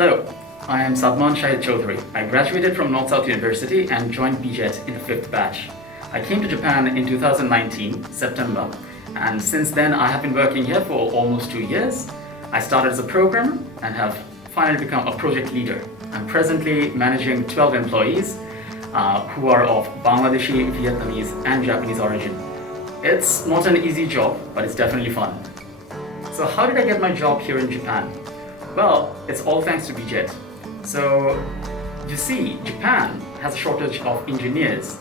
Hello, I am Saadman Shahid Chowdhury. I graduated from North-South University and joined B-JET in the 5th batch. I came to Japan in 2019, September, and since then I have been working here for almost 2 years. I started as a programmer and have finally become a project leader. I'm presently managing 12 employees who are of Bangladeshi, Vietnamese, and Japanese origin. It's not an easy job, but it's definitely fun. So how did I get my job here in Japan? Well, it's all thanks to B-JET. So, you see, Japan has a shortage of engineers,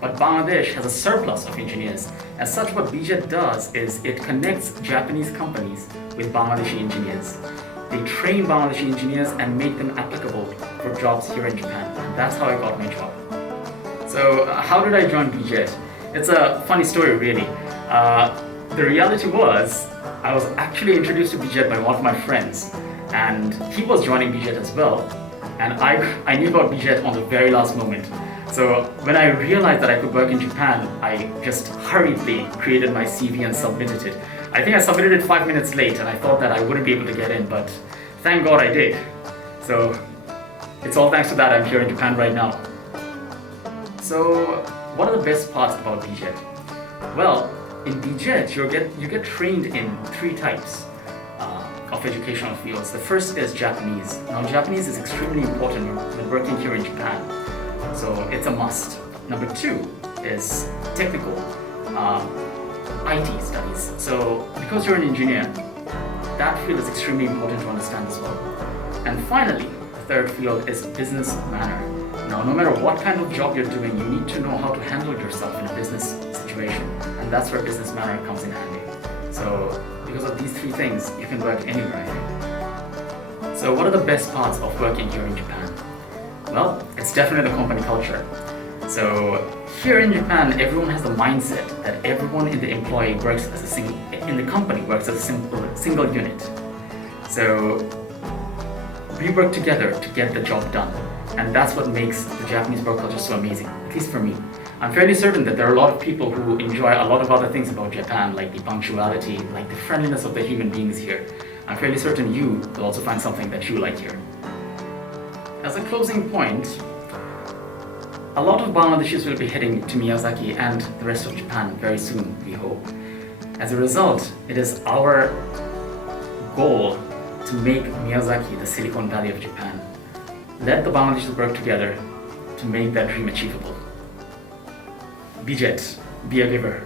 but Bangladesh has a surplus of engineers. As such, what B-JET does is it connects Japanese companies with Bangladeshi engineers. They train Bangladeshi engineers and make them applicable for jobs here in Japan. And that's how I got my job. So, how did I join B-JET? It's a funny story, really. The reality was, I was actually introduced to B-JET by one of my friends, and he was joining B-JET as well. And I knew about B-JET on the very last moment. So when I realized that I could work in Japan, I just hurriedly created my CV and submitted it. I think I submitted it 5 minutes late, and I thought that I wouldn't be able to get in, but thank God I did. So it's all thanks to that I'm here in Japan right now. So what are the best parts about B-JET? Well, in B-JET, you get trained in 3 types of educational fields. The first is Japanese. Now, Japanese is extremely important when working here in Japan, so it's a must. Number 2 is technical IT studies. So, because you're an engineer, that field is extremely important to understand as well. And finally, the third field is business manner. Now, no matter what kind of job you're doing, you need to know how to handle yourself in a business situation, and that's where business manner comes in handy. So, because of these 3 things, you can work anywhere, I think. So, what are the best parts of working here in Japan? Well, it's definitely the company culture. So, here in Japan, everyone has the mindset that everyone in the company works as a single unit. So, we work together to get the job done. And that's what makes the Japanese work culture so amazing, at least for me. I'm fairly certain that there are a lot of people who enjoy a lot of other things about Japan, like the punctuality, like the friendliness of the human beings here. I'm fairly certain you will also find something that you like here. As a closing point, a lot of Bangladeshis will be heading to Miyazaki and the rest of Japan very soon, we hope. As a result, it is our goal to make Miyazaki the Silicon Valley of Japan. Let the Bangladeshis work together to make that dream achievable. B-JET, be a giver.